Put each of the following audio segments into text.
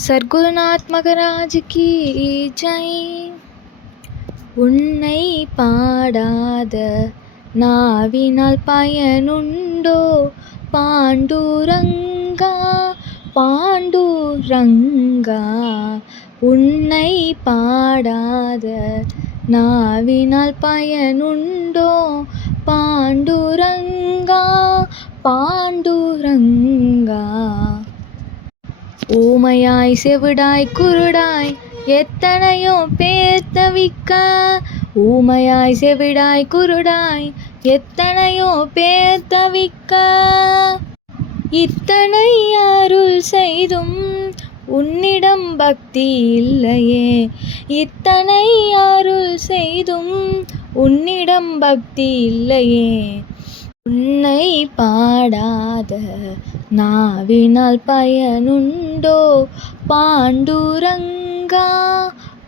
சர்க்குருநாத் மகராஜ் கி ஜெய். உன்னை பாடாத நாவினால் பயனுண்டோ பாண்டுரங்கா பாண்டுரங்கா. உன்னை பாடாத நாவினால் பயனுண்டோ பாண்டுரங்கா பாண்டுரங்கா. ஊமையாய் செவிடாய் குருடாய் எத்தனையோ பேர் தவிக்க. ஊமையாய் செவிடாய் குருடாய் எத்தனையோ பேர் தவிக்க. இத்தனை அருள் செய்தும் உன்னிடம் பக்தி இல்லையே. இத்தனை அருள் செய்தும் உன்னிடம் பக்தி இல்லையே. உன்னை பாடாத நாவினால் பயனுண்டோ பாண்டுரங்கா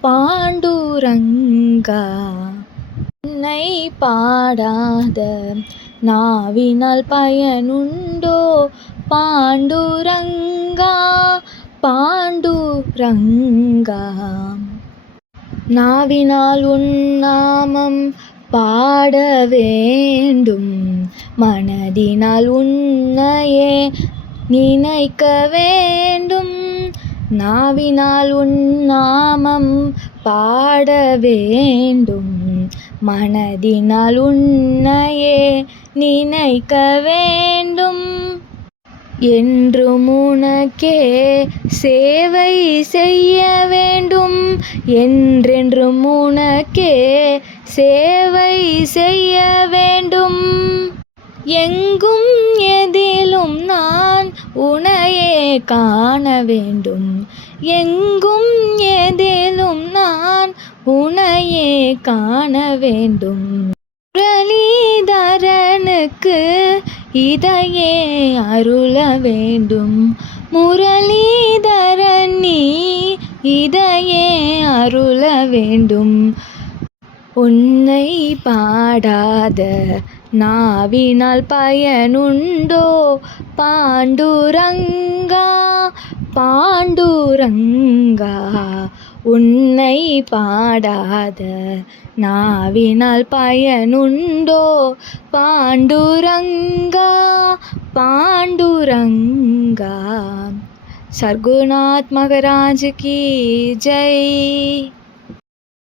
பாண்டுரங்கா. உன்னை பாடாத நாவினால் பயனுண்டோ பாண்டுரங்கா பாண்டுரங்கா. நாவினால் உன் நாமம் பாட வேண்டும். மனதினால் உன்னையே நினைக்க வேண்டும். நாவினால் உன் நாமம் பாட வேண்டும். மனதினால் உன்னையே நினைக்க வேண்டும். என்றும் உனக்கே சேவை செய்ய வேண்டும். என்றென்றும் உனக்கே சேவை செய்ய வேண்டும். எங்கும் எதிலும் நான் உன்னையே காண வேண்டும். எங்கும் எதிலும் நான் உன்னையே காண வேண்டும். முரளிதரனுக்கு இதையே அருள வேண்டும். முரளிதரன் நீ இதையே அருள வேண்டும். உன்னை பாடாத நாவினால் பயனுண்டோ பாண்டுரங்கா பாண்டுரங்கா. உன்னை பாடாத நாவினால் பயனுண்டோ பாண்டுரங்கா பாண்டுரங்கா. சர்க்குருநாத் மகராஜ் கி ஜெய்.